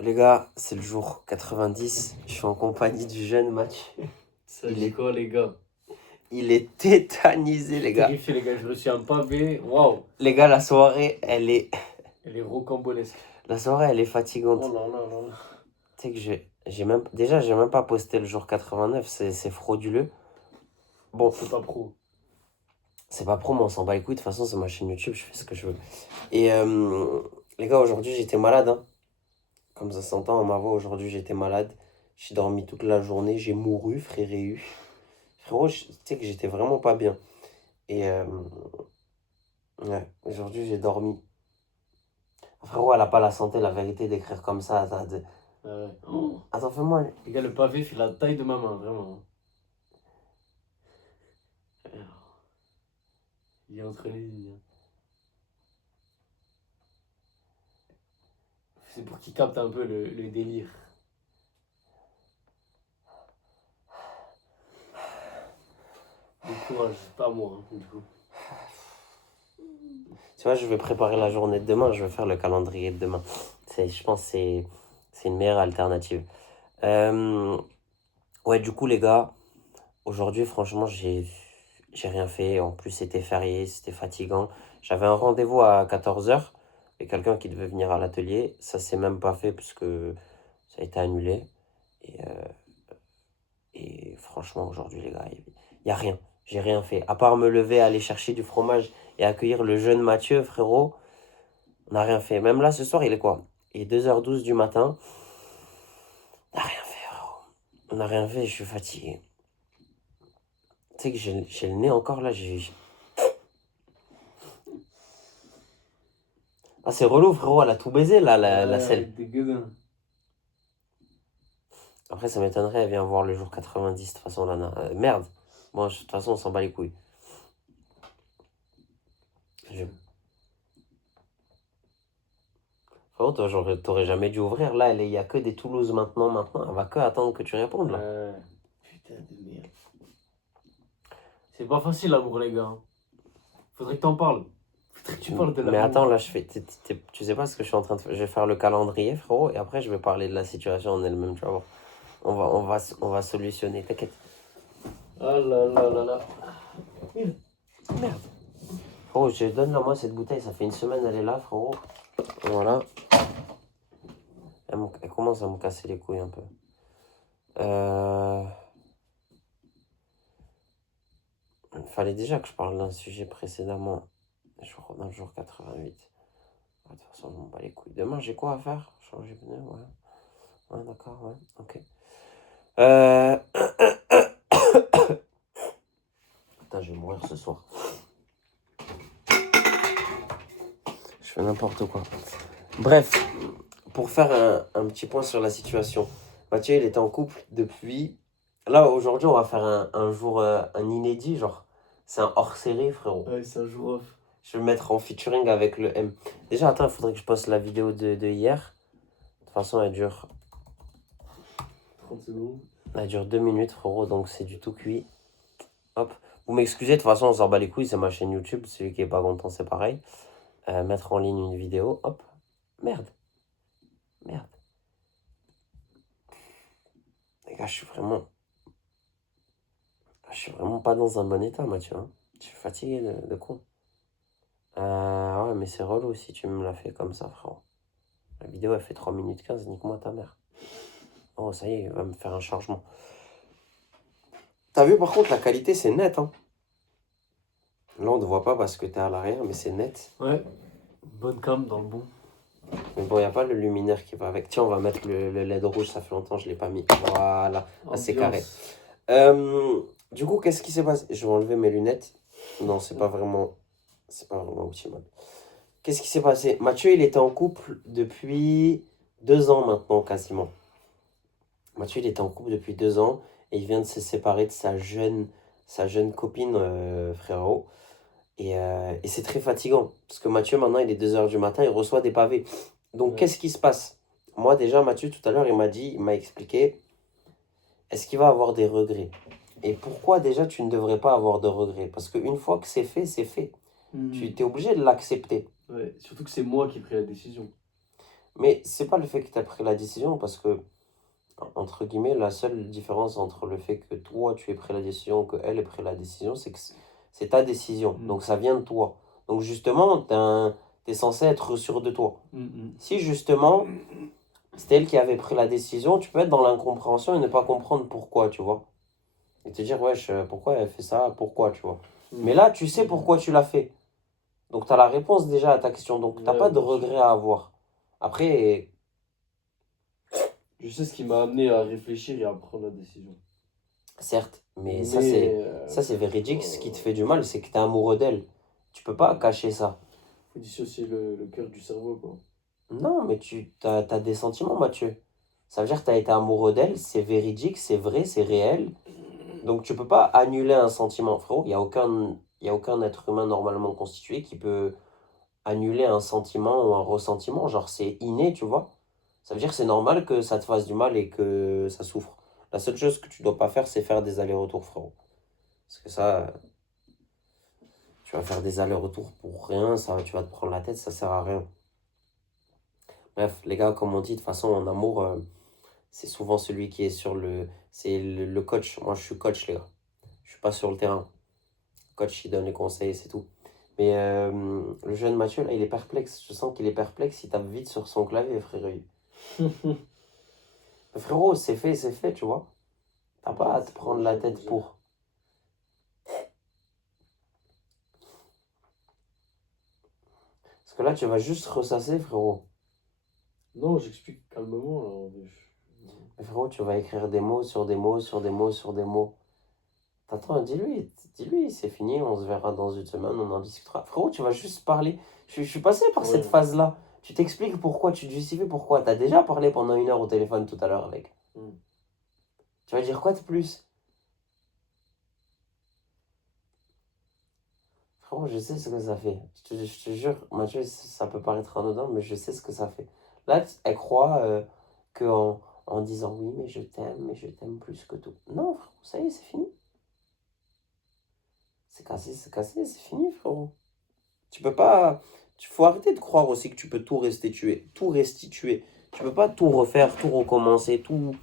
Les gars, c'est le jour 90. Je suis en compagnie du jeune Mathieu. Ça Il dit est, quoi, les gars? il est tétanisé, les gars. Terrifié, les gars. Je reçu un pavé. Waouh! Les gars, la soirée, elle est... Elle est rocambolesque. La soirée, elle est fatigante. Oh là là là là. Tu sais que j'ai même... Déjà, j'ai même pas posté le jour 89. C'est frauduleux. Bon, C'est pas pro. c'est pas pro, mais on s'en bat les couilles. De toute façon, c'est ma chaîne YouTube. Je fais ce que je veux. Et les gars, aujourd'hui, j'étais malade. Hein. Comme ça s'entend, on m'a vu. Aujourd'hui, j'étais malade. J'ai dormi toute la journée. J'ai mouru, frère et eu. Frérot, tu sais que j'étais vraiment pas bien. Et ouais, aujourd'hui j'ai dormi. Frérot, elle a pas la santé, la vérité d'écrire comme ça. Ah ouais. Oh. Attends, fais-moi. Les gars, le pavé fait la taille de ma main, vraiment. Il est entre les lignes. C'est pour qu'il capte un peu le délire. Bon courage, pas moi, hein, du coup. Tu vois, je vais préparer la journée de demain. Je vais faire le calendrier de demain. Je pense que c'est une meilleure alternative. Euh, ouais, du coup, les gars, aujourd'hui, franchement, j'ai rien fait. En plus, c'était férié, c'était fatigant. J'avais un rendez-vous à 14h avec quelqu'un qui devait venir à l'atelier. Ça s'est même pas fait puisque ça a été annulé. Et franchement, aujourd'hui, les gars, il n'y a rien. J'ai rien fait. À part me lever, aller chercher du fromage et accueillir le jeune Mathieu, frérot, on n'a rien fait. Même là, ce soir, il est quoi? Il est 2h12 du matin. On n'a rien fait, frérot. On n'a rien fait, je suis fatigué. Tu sais que j'ai le nez encore là. Ah, c'est relou, frérot. Elle a tout baisé, là, la selle. Dégueulasse. Après, ça m'étonnerait, elle vient voir le jour 90, de toute façon, là. Merde. Bon, de toute façon, on s'en bat les couilles. Je- Frérot, toi, t'aurais jamais dû ouvrir. Là, il n'y a que des Toulouse maintenant. Elle va que attendre que tu répondes, là. Putain de merde. C'est pas facile l'amour, les gars. Faudrait que t'en parles. Faudrait que tu parles de Mais attends, l'amour. là, tu sais pas ce que je suis en train de faire. Je vais faire le calendrier, frérot, et après, je vais parler de la situation en elle-même, tu vas voir. On va solutionner, t'inquiète. Ah là là là là. Merde. Frérot, donne-la moi cette bouteille, ça fait une semaine, elle est là, frérot. Voilà. Elle commence à me casser les couilles un peu. Il fallait déjà que je parle d'un sujet précédemment. Dans le jour 88. De toute façon, je m'en bats les couilles. Demain, j'ai quoi à faire? Changer de pneu, ouais. Ouais, d'accord, ouais, ok. Putain, je vais mourir ce soir. Je fais n'importe quoi. Bref, pour faire un petit point sur la situation. Mathieu, il était en couple depuis... Là, aujourd'hui, on va faire un jour, un inédit, genre. C'est un hors-série, frérot. Ouais, c'est un jour off. Je vais me mettre en featuring avec le M. Déjà, attends, il faudrait que je poste la vidéo de hier. De toute façon, elle dure 30 secondes. 2 minutes, frérot, donc c'est du tout cuit. Hop. Vous m'excusez, de toute façon, on s'en bat les couilles, c'est ma chaîne YouTube. Celui qui est pas content, c'est pareil. Mettre en ligne une vidéo, hop. Merde. Merde. Les gars, je suis vraiment pas dans un bon état, Mathieu. Hein. Je suis fatigué de con. Ouais, mais c'est relou si tu me l'as fait comme ça, frérot. La vidéo, elle fait 3 minutes 15, nique-moi ta mère. Oh, ça y est, il va me faire un chargement. T'as vu, par contre, la qualité, c'est net, hein. Là, on ne voit pas parce que t'es à l'arrière, mais c'est net. Ouais. Bonne cam dans le bon. Mais bon, il n'y a pas le luminaire qui va avec. Tiens, on va mettre le LED rouge, ça fait longtemps que je ne l'ai pas mis. Voilà, là, c'est carré. Du coup, qu'est-ce qui s'est passé? Je vais enlever mes lunettes. Non, c'est pas vraiment optimal. Qu'est-ce qui s'est passé? Mathieu, il était en couple depuis 2 ans maintenant, quasiment. Mathieu, il était en couple depuis 2 ans et il vient de se séparer de sa jeune copine, frérot. Et c'est très fatigant parce que Mathieu, maintenant, il est 2h du matin, il reçoit des pavés. Donc, Ouais. qu'est-ce qui se passe? Moi, déjà, Mathieu, tout à l'heure, il m'a expliqué, est-ce qu'il va avoir des regrets? Et pourquoi déjà tu ne devrais pas avoir de regrets? Parce qu'une fois que c'est fait, c'est fait. Tu es obligé de l'accepter. Ouais, surtout que c'est moi qui ai pris la décision. Mais c'est pas le fait que tu as pris la décision, parce que, entre guillemets, la seule différence entre le fait que toi, tu aies pris la décision, que elle ait pris la décision, c'est que c'est ta décision. Mm. Donc ça vient de toi. Donc justement, t'es censé être sûr de toi. Si justement, c'était elle qui avait pris la décision, tu peux être dans l'incompréhension et ne pas comprendre pourquoi, tu vois. Et te dire, wesh, pourquoi elle fait ça, pourquoi, tu vois. Mais là, tu sais pourquoi tu l'as fait. Donc tu as la réponse déjà à ta question. Donc t'as Ouais, pas de bien sûr. regret à avoir. Après, Je sais ce qui m'a amené à réfléchir et à prendre la décision. certes, mais ça c'est véridique. Ce qui te fait faut du mal, c'est que tu es amoureux d'elle. Tu peux pas cacher ça. dissocier le cœur du cerveau, quoi. Non, mais t'as des sentiments, Mathieu. Ça veut dire que tu as été amoureux d'elle, c'est véridique, c'est vrai, c'est réel. Donc tu peux pas annuler un sentiment, frérot. Il y a aucun être humain normalement constitué qui peut annuler un sentiment ou un ressentiment. Genre, c'est inné, tu vois. Ça veut dire que c'est normal que ça te fasse du mal et que ça souffre. La seule chose que tu dois pas faire, c'est faire des allers-retours, frérot. Parce que ça, tu vas faire des allers-retours pour rien, ça, tu vas te prendre la tête, ça sert à rien. Bref, les gars, comme on dit, de toute façon, en amour, c'est souvent celui qui est sur le... C'est le coach. Moi, je suis coach, les gars. Je suis pas sur le terrain. Coach, il donne les conseils, c'est tout. Mais le jeune Mathieu, là, il est perplexe. Je sens qu'il est perplexe. Il tape vite sur son clavier, frérot. Frérot, c'est fait, tu vois. T'as pas à te prendre la tête pour. Parce que là, tu vas juste ressasser, frérot. Non, j'explique calmement, là. Mais frérot, tu vas écrire des mots sur des mots sur des mots sur des mots. T'attends, dis-lui, c'est fini, on se verra dans une semaine, on en discutera. Frérot, tu vas juste parler. Je suis passé par cette Ouais. phase-là. Tu t'expliques pourquoi, tu te justifies pourquoi. T'as déjà parlé pendant 1 heure au téléphone tout à l'heure avec. Tu vas dire quoi de plus? Frérot, je sais ce que ça fait. Je te jure, Mathieu, ça peut paraître anodin, mais je sais ce que ça fait. Là, elle croit que en disant oui, mais je t'aime plus que tout. Non, frérot, ça y est, c'est fini. C'est cassé, c'est fini, frérot. Tu peux pas. Il faut arrêter de croire aussi que tu peux tout restituer. Tout restituer. Tu peux pas tout refaire, tout recommencer, tout.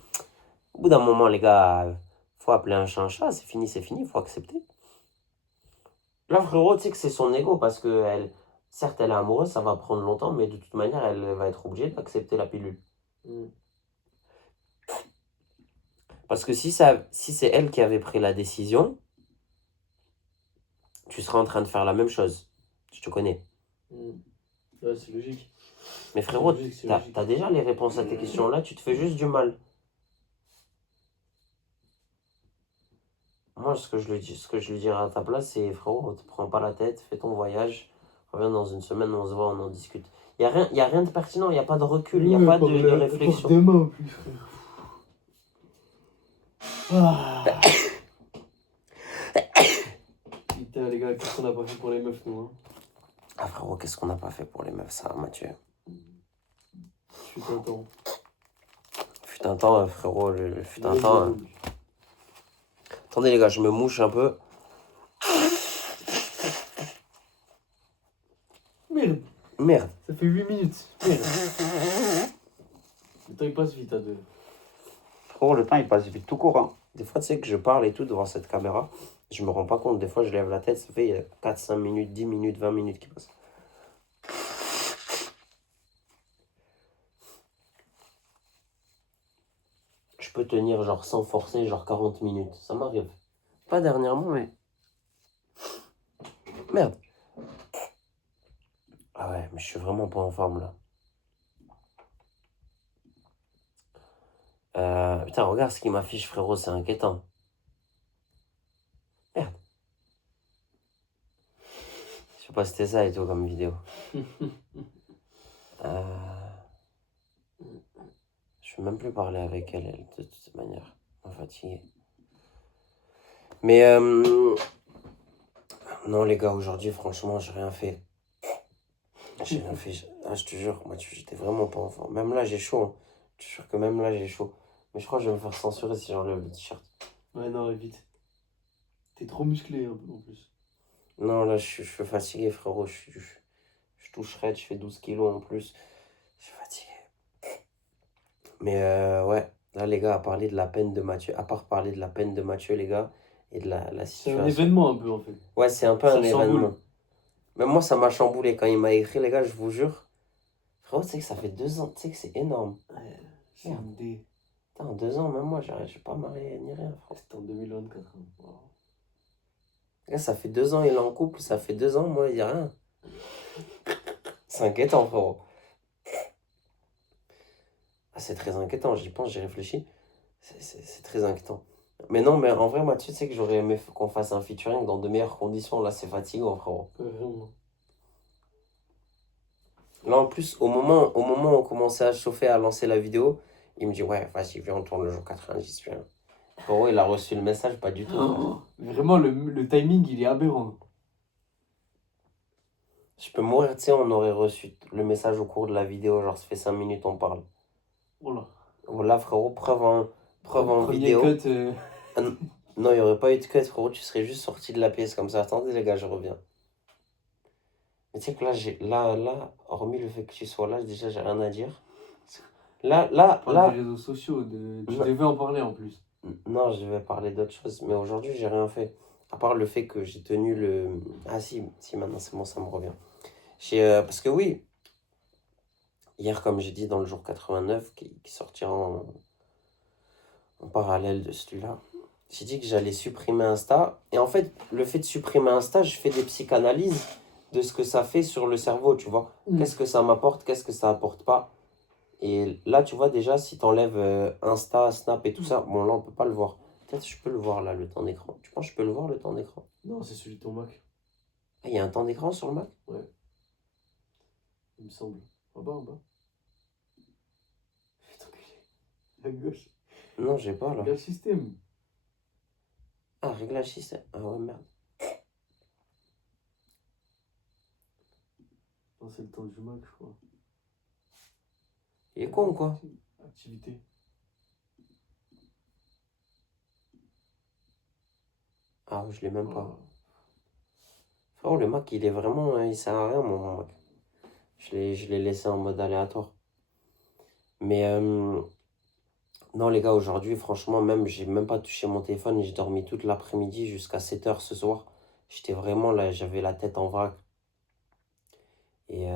Au bout d'un moment, les gars, faut appeler un chat un chat, c'est fini, faut accepter. Là, frérot, tu sais que c'est son ego parce que elle, certes, elle est amoureuse, ça va prendre longtemps, mais de toute manière, elle va être obligée d'accepter la pilule. Parce que si c'est elle qui avait pris la décision, tu seras en train de faire la même chose. Je te connais. Ouais, c'est logique. Mais frérot, C'est t'as logique. déjà les réponses à tes questions-là, tu te fais juste du mal. Moi, ce que je lui dirais à ta place, c'est frérot, te prends pas la tête, fais ton voyage, reviens dans une semaine, on se voit, on en discute. Il y a rien de pertinent, il n'y a pas de recul, il n'y a pas de réflexion. Demain en plus, frère. Ah. Putain, les gars, qu'est-ce qu'on a pas fait pour les meufs, nous, hein? Ah frérot, qu'est-ce qu'on n'a pas fait pour les meufs, ça, Mathieu? Fut un temps. Fut un temps, frérot, fut un temps. Attendez les gars, je me mouche un peu. Merde, Merde. ça fait 8 minutes. Merde. Le temps il passe vite à deux. Frérot, le temps il passe vite tout court. Hein. Des fois, tu sais que je parle et tout devant cette caméra. Je me rends pas compte. Des fois, je lève la tête, ça fait 4, 5 minutes, 10 minutes, 20 minutes qui passent. Je peux tenir genre sans forcer, genre 40 minutes. Ça m'arrive. Pas dernièrement, mais. Merde. Ah ouais, mais je suis vraiment pas en forme là. Putain, regarde ce qui m'affiche, frérot, c'est inquiétant. Merde. Je sais pas si c'était ça et tout comme vidéo. Je vais même plus parler avec elle, de toute manière. Elle m'a fatigué. Mais non les gars, aujourd'hui franchement j'ai rien fait. J'ai rien fait. Ah, je te jure, moi j'étais vraiment pas en forme. Même là j'ai chaud. Hein. Je te jure que même là j'ai chaud. Mais je crois que je vais me faire censurer si j'enlève le t-shirt. Ouais, non, évite. T'es trop musclé en plus. Non là je suis fatigué frérot. Je toucherai, je fais 12 kilos en plus. Je suis fatigué. Mais ouais, là, les gars, à part parler de la peine de Mathieu, les gars, et de la C'est un situation. événement un peu en fait. Ouais, c'est un peu Ça un te chamboule. événement. Même moi, ça m'a chamboulé quand il m'a écrit, les gars, je vous jure. Frérot, tu sais que ça fait 2 ans, tu sais que c'est énorme. Ouais, c'est Merde. une idée. Putain, en 2 ans, même moi, j'ai pas marié ni rien, frérot. C'était en 2024. Hein. Wow. Là, ça fait 2 ans, il est en couple, ça fait 2 ans, moi, il y a rien. C'est inquiétant, frérot. Ah, c'est très inquiétant, j'y pense, j'y réfléchis. C'est très inquiétant. Mais non, mais en vrai, moi, tu sais que j'aurais aimé qu'on fasse un featuring dans de meilleures conditions. Là, c'est fatigant, frérot. Vraiment. Là, en plus, au moment où on commençait à chauffer, à lancer la vidéo, il me dit, ouais, vas-y, viens, on tourne le jour 90, viens. Frérot, il a reçu le message, pas du tout, frère. Oh, vraiment, le timing, il est aberrant. Je peux mourir, tu sais, on aurait reçu le message au cours de la vidéo, genre, ça fait 5 minutes, on parle. Oh là. Voilà, frérot, preuve en Premier vidéo. cut. Ah non, il n'y aurait pas eu de cut, frérot, tu serais juste sorti de la pièce comme ça. Attendez, les gars, je reviens. Mais tu sais que là, hormis le fait que tu sois là, déjà, j'ai rien à dire. Là, là, Parle là, des réseaux sociaux. Tu non, devais en parler en plus. non, je vais parler d'autre chose. Mais aujourd'hui, j'ai rien fait. À part le fait que j'ai tenu le. Ah, si, maintenant, c'est bon, ça me revient. Parce que oui, hier, comme j'ai dit dans le jour 89, qui sortira en parallèle de celui-là, j'ai dit que j'allais supprimer Insta. Et en fait, le fait de supprimer Insta, je fais des psychanalyses de ce que ça fait sur le cerveau, tu vois. Qu'est-ce que ça m'apporte, qu'est-ce que ça apporte pas. Et là, tu vois, déjà, si t'enlèves Insta, Snap et tout ça, bon, là, on peut pas le voir. Peut-être je peux le voir, là, le temps d'écran. Tu penses que je peux le voir, le temps d'écran? Non, c'est celui de ton Mac. Ah, il y a un temps d'écran sur le Mac? Ouais, il me semble. En bas, en bas. Putain, à gauche. Non, j'ai pas, là. Regarde le système. Ah, réglage système. Ah ouais, merde. Non, c'est le temps du Mac, je crois. Il est con ou quoi? Activité. Ah, je l'ai même pas. Oh. Frérot, le Mac, il est vraiment. Il sert à rien, mon Mac. Je l'ai laissé en mode aléatoire. Mais non, les gars, aujourd'hui, franchement, même, j'ai même pas touché mon téléphone. J'ai dormi toute l'après-midi jusqu'à 7 h ce soir. J'étais vraiment là, j'avais la tête en vrac. Et,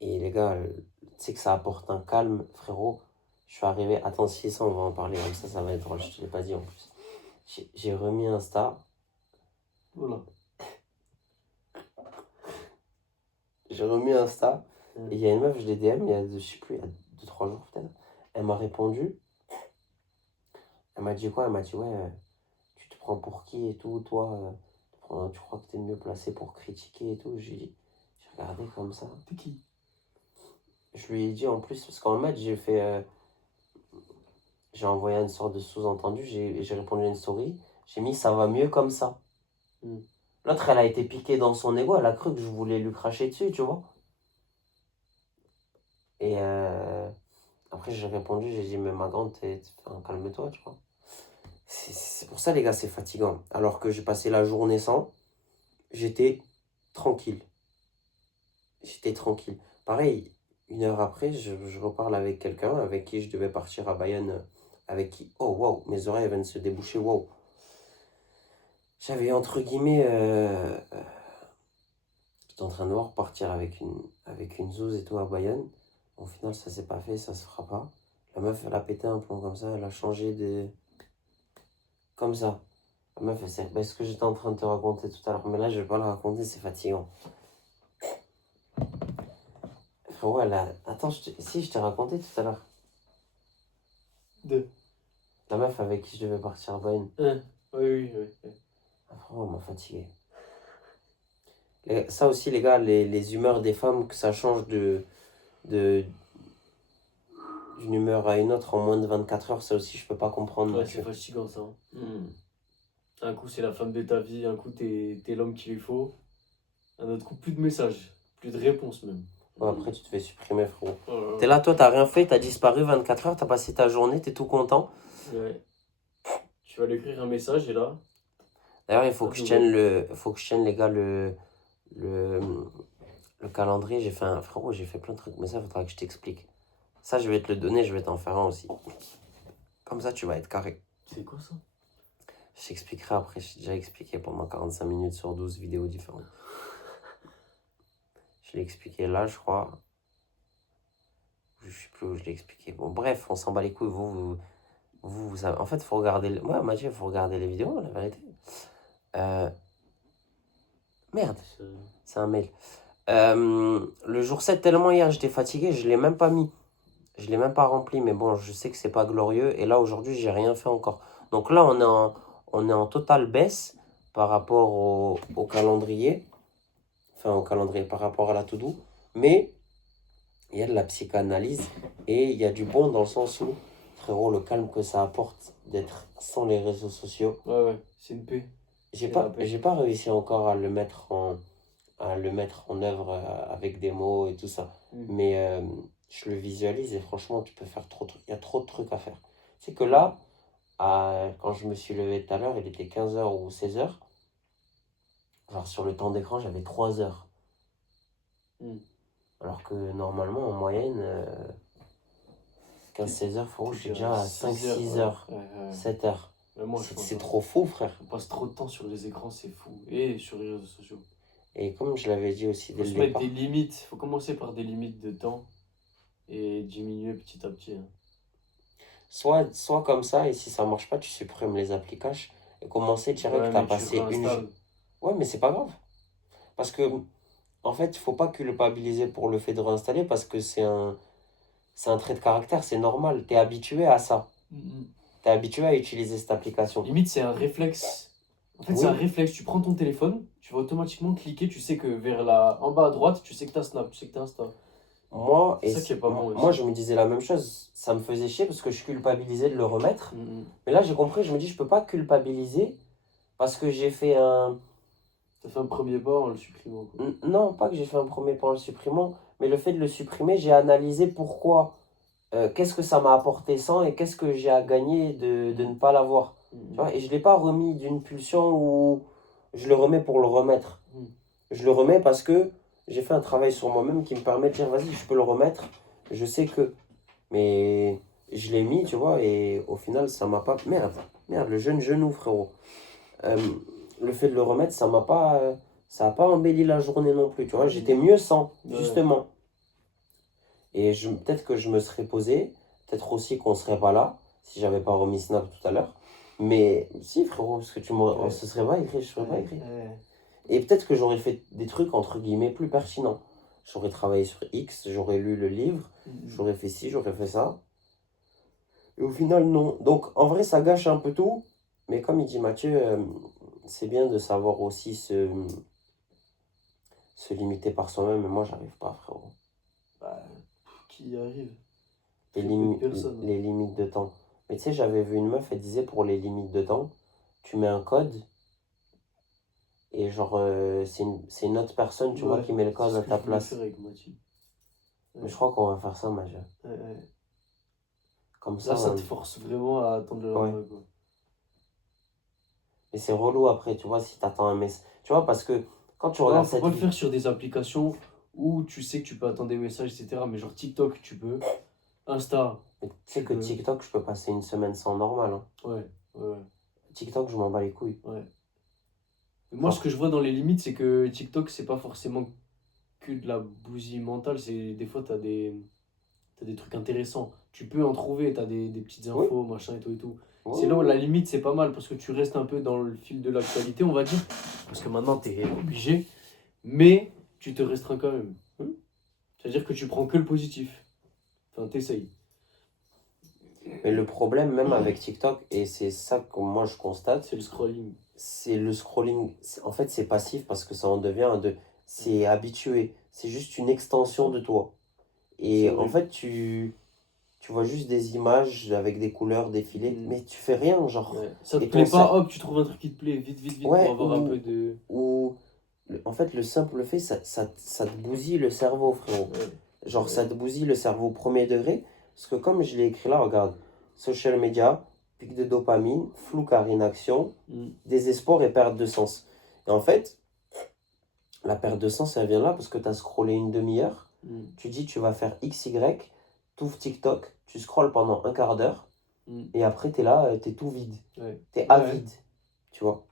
les gars, tu sais que ça apporte un calme, frérot. Je suis arrivé. Attends, si ça, on va en parler comme ça va être drôle. Je te l'ai pas dit en plus. J'ai remis Insta. Voilà. J'ai remis Insta. Et il y a une meuf, je l'ai DM, je sais plus, il y a 2-3 jours peut-être. Elle m'a répondu. Elle m'a dit quoi? Elle m'a dit, ouais, tu te prends pour qui et tout, toi, tu crois que t'es le mieux placé pour critiquer et tout. J'ai regardé comme ça. T'es qui? Je lui ai dit en plus, parce qu'en mode, j'ai envoyé une sorte de sous-entendu, j'ai répondu à une story, j'ai mis ça va mieux comme ça. Mm. L'autre, elle a été piquée dans son ego, elle a cru que je voulais lui cracher dessus, tu vois. Et après, j'ai répondu, j'ai dit, mais ma grande, enfin, calme-toi, tu vois. C'est pour ça, les gars, c'est fatigant. Alors que j'ai passé la journée sans, j'étais tranquille. J'étais tranquille. Pareil, 1 heure après, je reparle avec quelqu'un avec qui je devais partir à Bayonne. Avec qui. Oh, waouh, mes oreilles viennent de se déboucher, waouh. J'avais entre guillemets. J'étais en train de voir partir avec une zouze et tout à Bayonne. Au final, ça s'est pas fait, ça se fera pas. La meuf, elle a pété un plomb comme ça, elle a changé de. Comme ça. La meuf, c'est ce que j'étais en train de te raconter tout à l'heure. Mais là, je vais pas la raconter, c'est fatigant. Frérot, attends, si, je t'ai raconté tout à l'heure. Deux. La meuf avec qui je devais partir à Bayonne. Un. Oui. Ah, frérot, on m'a fatigué. Ça aussi, les gars, les humeurs des femmes, que ça change de, d'une humeur à une autre en moins de 24 heures, ça aussi, je peux pas comprendre. Ouais, Mathieu. c'est fatigant ça. Un coup, c'est la femme de ta vie, un coup, t'es l'homme qu'il lui faut. Un autre coup, plus de messages, plus de réponses même. Ouais, après, tu te fais supprimer, frérot. Oh T'es là, toi, t'as rien fait, t'as disparu 24 heures, t'as passé ta journée, t'es tout content. ouais. Tu vas lui écrire un message et là. D'ailleurs, il faut que je tienne les gars, le calendrier. Frérot, j'ai fait plein de trucs, mais ça, faudra que je t'explique. Ça, je vais te le donner, je vais t'en faire un aussi. Comme ça, tu vas être carré. C'est quoi ça? Je t'expliquerai après, j'ai déjà expliqué pendant 45 minutes sur 12 vidéos différentes. Je l'ai expliqué là, je crois. Je sais plus où je l'ai expliqué. Bon, bref, on s'en bat les couilles. Vous avez... En fait, il faut regarder... Ouais, Mathieu, il faut regarder les vidéos, la vérité. Merde, c'est un mail. Le jour 7, tellement hier, j'étais fatigué, je ne l'ai même pas mis. Je ne l'ai même pas rempli, mais bon, je sais que c'est pas glorieux. Et là, aujourd'hui, j'ai rien fait encore. Donc là, on est en totale baisse par rapport au calendrier. Enfin, au calendrier, par rapport à la to-do. Mais il y a de la psychanalyse et il y a du bon dans le sens où, frérot, le calme que ça apporte d'être sans les réseaux sociaux. Ouais, c'est une paix. J'ai pas réussi encore à le mettre en œuvre avec des mots et tout ça. Mais je le visualise et franchement, tu peux faire trop de trucs. Il y a trop de trucs à faire. C'est que là, quand je me suis levé tout à l'heure, il était 15h ou 16h. Genre sur le temps d'écran, j'avais 3 heures. Alors que normalement, en moyenne, 15-16 heures, frérot, je suis déjà à 5-6 heures, 7 heures. C'est trop fou, frère. On passe trop de temps sur les écrans, c'est fou. Et sur les réseaux sociaux. Et comme je l'avais dit aussi dès le Faut se mettre départ, des limites. Faut commencer par des limites de temps et diminuer petit à petit. Hein. soit comme ça, et si ça marche pas, tu supprimes les applications et commencer direct à passer une... Ouais, mais c'est pas grave. Parce que, en fait, il faut pas culpabiliser pour le fait de réinstaller parce que c'est un trait de caractère, c'est normal. Tu es habitué à ça. Tu es habitué à utiliser cette application. Limite, c'est un réflexe. En fait, c'est un réflexe. Tu prends ton téléphone, tu vas automatiquement cliquer. Tu sais que en bas à droite, tu sais que tu as Snap, tu sais que tu as Insta. Moi, c'est ça qui est pas bon aussi. Moi, je me disais la même chose. Ça me faisait chier parce que je culpabilisais de le remettre. Mais là, j'ai compris, je me dis, je peux pas culpabiliser parce que j'ai fait un... T'as fait un premier pas en le supprimant. Non, pas que j'ai fait un premier pas en le supprimant, mais le fait de le supprimer, j'ai analysé pourquoi. Qu'est-ce que ça m'a apporté sans et qu'est-ce que j'ai à gagner de ne pas l'avoir. Tu vois, et je ne l'ai pas remis d'une pulsion où je le remets pour le remettre. Je le remets parce que j'ai fait un travail sur moi-même qui me permet de dire, vas-y, je peux le remettre, je sais que... Mais je l'ai mis, tu vois, et au final, ça m'a pas... Merde, le jeune genou, frérot. Le fait de le remettre, ça a pas embelli la journée non plus, tu vois. J'étais mieux sans, justement. Et peut-être que je me serais posé, peut-être aussi qu'on serait pas là, si j'avais pas remis Snap tout à l'heure. Mais si, frérot, parce que on se serait pas écrit, je serais pas écrit. Et peut-être que j'aurais fait des trucs, entre guillemets, plus pertinents. J'aurais travaillé sur X, j'aurais lu le livre, j'aurais fait ci, j'aurais fait ça. Et au final, non. Donc, en vrai, ça gâche un peu tout. Mais comme il dit Mathieu, c'est bien de savoir aussi se limiter par soi-même. Et moi, j'arrive pas, frérot. Qui y arrive? Les limites de temps. Mais tu sais, j'avais vu une meuf, elle disait pour les limites de temps, tu mets un code et genre, c'est une autre personne, tu vois, qui met le code à ta place. Mais je crois qu'on va faire ça, Mathieu. Comme ça, là, ça te force vraiment à attendre le lendemain. Quoi. Et c'est relou après, tu vois, si t'attends un message. Tu vois, parce que quand tu regardes cette vidéo... Faut pas le faire sur des applications où tu sais que tu peux attendre des messages, etc. Mais genre TikTok, tu peux. Insta. Mais tu sais que TikTok, je peux passer une semaine sans normal. Hein. Ouais. TikTok, je m'en bats les couilles. Moi, ce que je vois dans les limites, c'est que TikTok, c'est pas forcément que de la bousille mentale. Des fois, t'as des trucs intéressants. Tu peux en trouver, t'as des petites infos, machin et tout et tout. C'est là où la limite, c'est pas mal parce que tu restes un peu dans le fil de l'actualité, on va dire. Parce que maintenant, t'es obligé. Mais tu te restreins quand même. C'est-à-dire que tu prends que le positif. Enfin, t'essayes. Mais le problème, même avec TikTok, et c'est ça que moi je constate, c'est le scrolling. C'est le scrolling. En fait, c'est passif parce que ça en devient c'est habitué. C'est juste une extension de toi. Et en fait, tu vois juste des images avec des couleurs défilées, mais tu fais rien, genre. Ça te plaît pas, hop, tu trouves un truc qui te plaît, vite, pour avoir un peu de... En fait, le simple fait, ça te bousille le cerveau, frérot. Genre, ça te bousille le cerveau au premier degré. Parce que comme je l'ai écrit là, regarde, social media, pic de dopamine, flou car inaction, désespoir et perte de sens. Et en fait, la perte de sens, elle vient là parce que tu as scrollé une demi-heure. Tu dis, tu vas faire XY. tu ouvres TikTok, tu scrolles pendant un quart d'heure, Mm. et après, tu es là, tu es tout vide. Ouais. Tu es Ouais. avide, tu vois.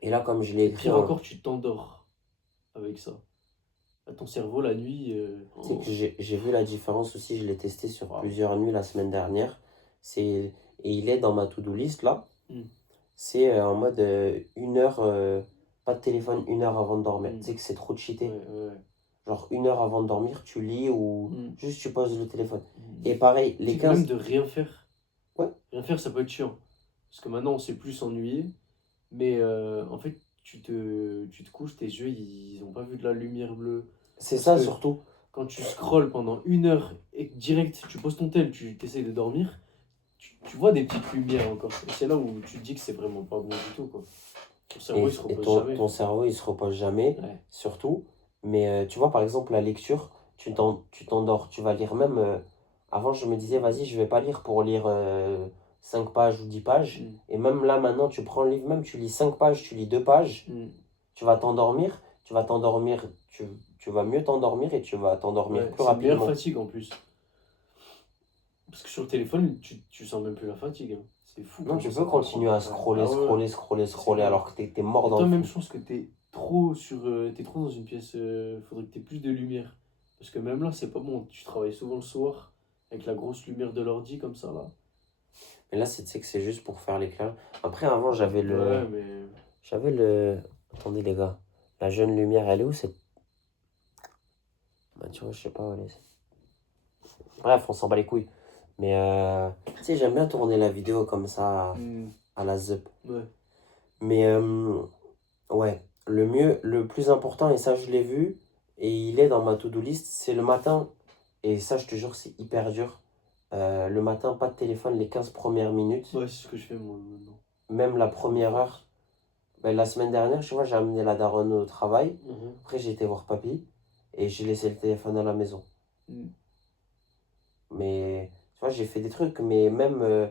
Et là, comme je l'ai Et écrit, pire encore, tu t'endors avec ça. Ton cerveau, la nuit. tu sais que j'ai vu la différence aussi, je l'ai testé sur Waouh. plusieurs nuits la semaine dernière. Et il est dans ma to-do list là. Mm. C'est en mode 1 heure, pas de téléphone 1 heure avant de dormir. Mm. Tu sais que c'est trop cheaté. Ouais. Genre 1 heure avant de dormir, tu lis ou Mm. juste tu poses le téléphone. Mm. Et pareil, Tu les sais que même 15... de rien faire. Ouais. Rien faire, ça peut être chiant. Parce que maintenant, on sait plus s'ennuyer. Mais en fait, tu te couches, tes yeux, ils ont pas vu de la lumière bleue. C'est Parce ça que surtout. quand tu scrolles pendant 1 heure et que direct, tu poses ton tel, tu essayes de dormir, tu vois des petites lumières encore. Et c'est là où tu te dis que c'est vraiment pas bon du tout, quoi. Ton cerveau, il se Et repose jamais. ton cerveau, il se repose jamais, Ouais. surtout. Mais tu vois, par exemple, la lecture, tu t'endors. Tu vas lire même... avant, je me disais, vas-y, je vais pas lire pour lire 5 pages ou 10 pages. Mm. Et même là, maintenant, tu prends le livre, même tu lis 5 pages, tu lis 2 pages, Mm. tu vas t'endormir. Tu vas mieux t'endormir et tu vas t'endormir Ouais, plus c'est une meilleure rapidement. fatigue en plus. Parce que sur le téléphone, tu sens même plus la fatigue, hein. C'est fou Non, comment tu ça peux t'apprend. continuer à Ouais. scroller, Ah ouais, scroller, c'est alors grave. que t'es mort Et dans toi, le même, fou. je pense que t'es trop dans une pièce. Faudrait que t'aies plus de lumière. Parce que même là, c'est pas bon. Tu travailles souvent le soir avec la grosse lumière de l'ordi comme ça là. Mais là, tu sais que c'est juste pour faire l'éclairage. Après, avant, Ouais, mais. j'avais le... Attendez, les gars. La jeune lumière, elle est où cette... Bah, tu vois, je sais pas où elle est. Bref, on s'en bat les couilles. Mais, tu sais, j'aime bien tourner la vidéo comme ça, à la zup. Ouais. Mais, ouais, le plus important, et ça, je l'ai vu, et il est dans ma to-do list, c'est le matin. Et ça, je te jure, c'est hyper dur. Le matin, pas de téléphone les 15 premières minutes. Ouais, c'est ce que je fais moi maintenant. Même la première heure. Ben, la semaine dernière, tu vois, j'ai amené la daronne au travail. Mhm. Après, j'ai été voir papy. Et j'ai laissé le téléphone à la maison. Mm. Mais, tu vois, j'ai fait des trucs. Mais même,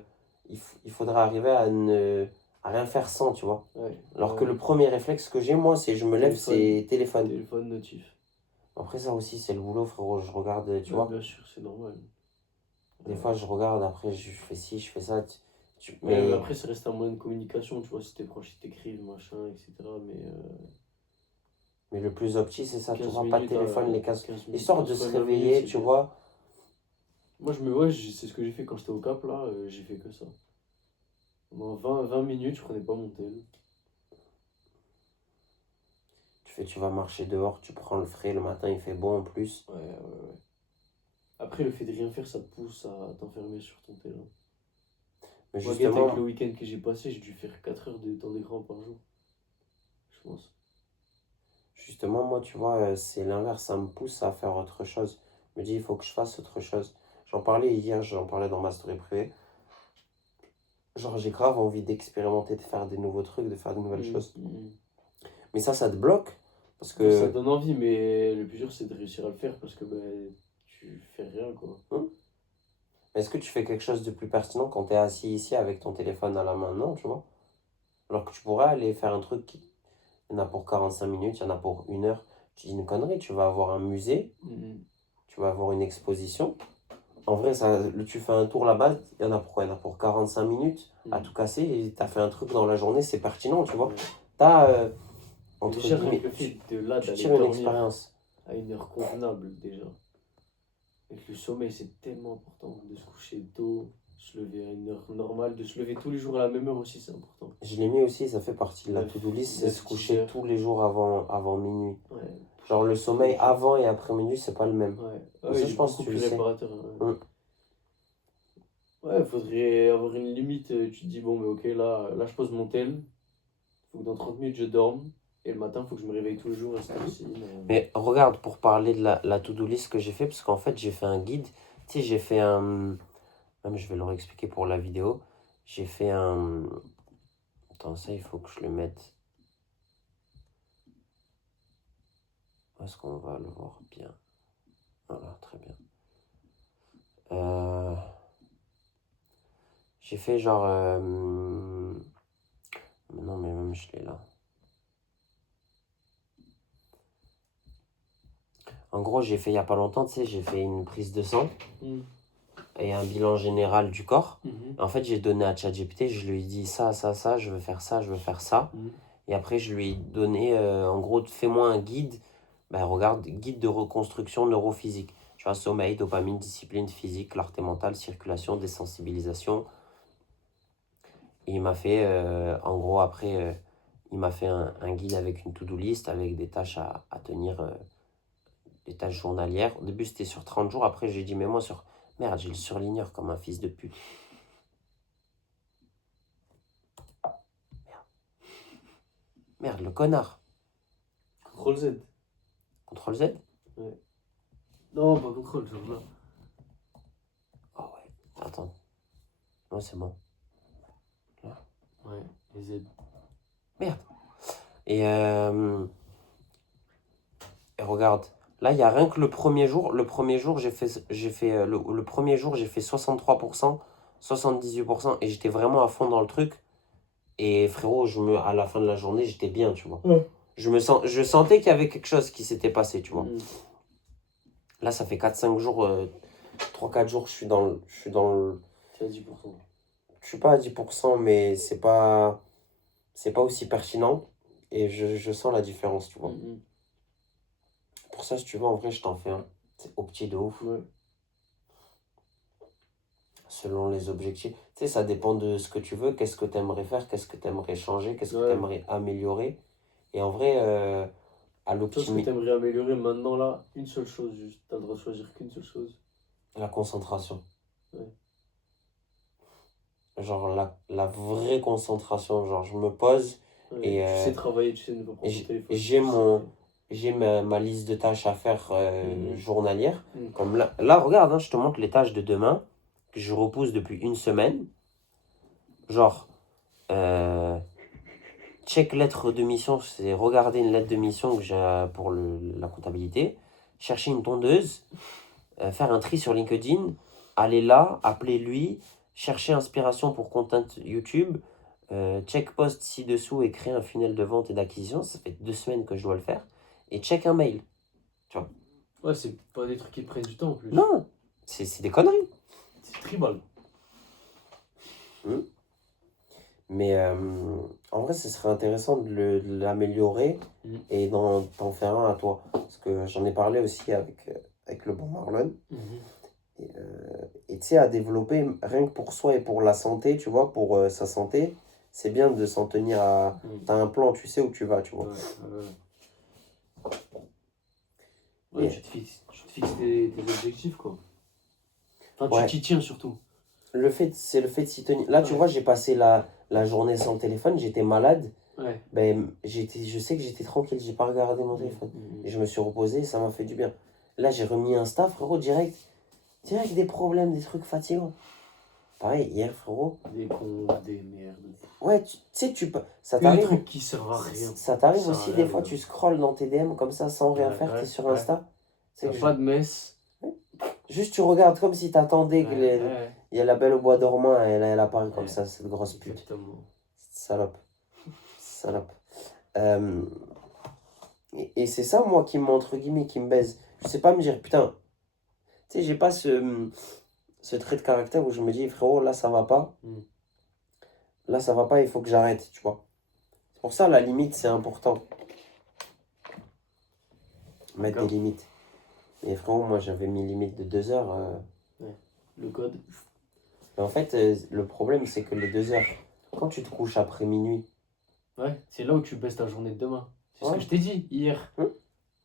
il faudrait arriver à rien faire sans, tu vois. Ouais. Alors que le premier réflexe que j'ai, moi, c'est je me lève, c'est téléphone. Téléphone notif. Après, ça aussi, c'est le boulot, frérot. Je regarde, tu Ouais, vois. bien sûr, c'est normal. Des fois, je regarde, après, je fais ci, je fais ça. Ouais, mais Mais, après, ça reste un moyen de communication, tu vois, si tes proches ils t'écrivent, machin, etc. mais le plus opti, c'est ça, tu 15 vois. Pas de minutes, téléphone les 15... 15 minutes, Histoire 15 de se premières minutes, réveiller, c'est tu bien. vois. Moi, ouais, c'est ce que j'ai fait quand j'étais au Cap, là, j'ai fait que ça. Pendant 20 minutes, je prenais pas mon tel. Tu vas marcher dehors, tu prends le frais, le matin, il fait bon en plus. Ouais. Après, le fait de rien faire, ça te pousse à t'enfermer sur ton tel, hein. Mais Moi, Guette, avec le justement, week-end que j'ai passé, j'ai dû faire 4 heures de temps d'écran par jour, je pense. moi, tu vois, c'est l'inverse, ça me pousse à faire autre chose. Je me dis, il faut que je fasse autre chose. J'en parlais hier, j'en parlais dans ma story privée. Genre, j'ai grave envie d'expérimenter, de faire des nouveaux trucs, de faire de nouvelles choses. Mais ça te bloque. Parce Ça que... te donne envie, mais le plus dur, c'est de réussir à le faire parce que tu fais rien, quoi. Est-ce que tu fais quelque chose de plus pertinent quand tu es assis ici avec ton téléphone à la main? Non, tu vois. Alors que tu pourrais aller faire un truc qui... Il y en a pour 45 minutes, il y en a pour 1 heure. Tu dis une connerie, tu vas avoir un musée, tu vas avoir une exposition. En vrai, tu fais un tour là-bas, il y en a pour quoi? Il y en a pour 45 minutes à tout casser et tu as fait un truc dans la journée, c'est pertinent, tu vois. Ouais. Tu as, Mais entre déjà, rien guillemets, que le fait de là, tu d'aller tires une dormir expérience. à une heure convenable, déjà. Avec le sommeil, c'est tellement important de se coucher tôt, se lever à une heure normale, de se lever tous les jours à la même heure aussi, c'est important. Je l'ai mis aussi, ça fait partie de la 9, to-do list, c'est 9, se 10 coucher heures. tous les jours avant minuit. Ouais. Genre le sommeil avant et après minuit, c'est pas le même. Ouais, Ça, il je est pense beaucoup que tu plus le sais. réparateur. Ouais, faudrait avoir une limite. Tu te dis, bon, mais ok, là je pose mon tel. Faut que dans 30 minutes je dorme. Et le matin, faut que je me réveille tous les jours à cette heure-ci. Mais regarde, pour parler de la to-do list que j'ai fait, parce qu'en fait, j'ai fait un guide. Tu sais, j'ai fait un... Même, je vais leur expliquer pour la vidéo. J'ai fait un... Attends, ça, il faut que je le mette. Où est-ce qu'on va le voir bien? Voilà, très bien. J'ai fait genre... Non, mais même, je l'ai là. En gros, j'ai fait il y a pas longtemps, tu sais, j'ai fait une prise de sang Mm. et un bilan général du corps. Mhm. En fait, j'ai donné à ChatGPT, je lui ai dit ça, je veux faire ça, je veux faire ça. Mhm. Et après, je lui ai donné, en gros, fais-moi un guide. Ben, regarde, guide de reconstruction neurophysique. Tu vois, sommeil, dopamine, discipline physique, clarté mentale, circulation, désensibilisation. Et il m'a fait, en gros, après, il m'a fait un guide avec une to-do list, avec des tâches à tenir, des tâches journalières. Au début, c'était sur 30 jours. Après, j'ai dit, mais moi, sur... Merde, j'ai le surligneur comme un fils de pute. Merde, le connard. CTRL Z. CTRL Z? Ouais. Non, pas CTRL, genre là. Oh ouais, attends. Non, c'est bon. Ouais, les Z. Merde. Et, et regarde, là, il y a rien que le premier jour. Le premier jour, le premier jour, j'ai fait 63%, 78%, et j'étais vraiment à fond dans le truc. Et frérot, à la fin de la journée, j'étais bien, tu vois. Ouais. Je sentais qu'il y avait quelque chose qui s'était passé, tu vois. Mhm. Là, ça fait 4-5 jours, 3-4 jours, je suis dans le... Tu as 10%. Je suis pas à 10%, mais c'est pas aussi pertinent. Et je sens la différence, tu vois. Mhm. Pour ça, si tu veux, en vrai, je t'en fais un. C'est au petit de ouf. Ouais. Selon les objectifs. Tu sais, ça dépend de ce que tu veux, qu'est-ce que tu aimerais faire, qu'est-ce que tu aimerais changer, qu'est-ce que Ouais. tu aimerais améliorer. Et en vrai, à Toi, ce que l'optimiser, t'aimerais améliorer maintenant, là, une seule chose, juste. T'as le droit de choisir qu'une seule chose. la concentration. Ouais. Genre la vraie concentration. Genre, je me pose Ouais. et Tu sais travailler, tu sais ne pas prendre ton j'ai téléphone. j'ai tu sais- ma liste de tâches à faire Mhm. journalière. Mhm. Comme là regarde, hein, je te montre les tâches de demain que je repousse depuis une semaine. Genre, euh, check lettre de mission, c'est regarder une lettre de mission que j'ai pour la comptabilité, chercher une tondeuse, faire un tri sur LinkedIn, aller là, appeler lui, chercher inspiration pour content YouTube, check post ci-dessous et créer un funnel de vente et d'acquisition. Ça fait 2 semaines que je dois le faire. Et check un mail. Tu vois. Ouais, c'est pas des trucs qui te prennent du temps en plus. Non, c'est des conneries. C'est tribal. Hmm. Mais en vrai, ce serait intéressant de l'améliorer Mhm. et d'en faire un à toi. Parce que j'en ai parlé aussi avec le bon Marlon. Mhm. Et tu sais, à développer rien que pour soi et pour la santé, tu vois, pour sa santé, c'est bien de s'en tenir à... Mhm. T'as un plan, tu sais où tu vas, tu vois. Ouais, ouais. Ouais, Mais tu te fixes tes objectifs, quoi. Enfin, tu ouais, t'y tiens surtout. c'est le fait de s'y tenir. Là, tu Ouais. vois, j'ai passé la journée sans le téléphone, j'étais malade. Ouais. Ben, je sais que j'étais tranquille, j'ai pas regardé mon téléphone. Et je me suis reposé, ça m'a fait du bien. Là, j'ai remis Insta, frérot, direct. Direct des problèmes, des trucs fatigants. Pareil, hier, frérot. Des cons, des merdes. Ouais, tu sais, ça Que des t'arrive. trucs qui servent à rien. Ça t'arrive Ça sert à aussi, rien, des les fois, gars. tu scrolles dans tes DM comme ça sans rien Ouais, faire, t'es ouais, sur ouais. Insta. C'est T'as que pas de messe. juste tu regardes comme si t'attendais que Ouais, ouais. il y a la belle au bois dormant, elle apparaît comme Ouais. ça, cette grosse pute. Exactement. Salope. Salope. Euh, et c'est ça, moi, entre guillemets, qui me baise. Je sais pas me dire, putain, tu sais, j'ai pas ce trait de caractère où je me dis, frérot, là, ça va pas. Mm. Là, ça va pas, il faut que j'arrête, tu vois. C'est pour ça, la limite, c'est important. Mettre des D'accord. limites. Et frérot, moi, j'avais mis limite de 2 heures. Ouais. Le code. Mais en fait, le problème, c'est que les 2 heures, quand tu te couches après minuit, Ouais, c'est là où tu baisses ta journée de demain. C'est ce ouais, que je t'ai dit hier. Hum.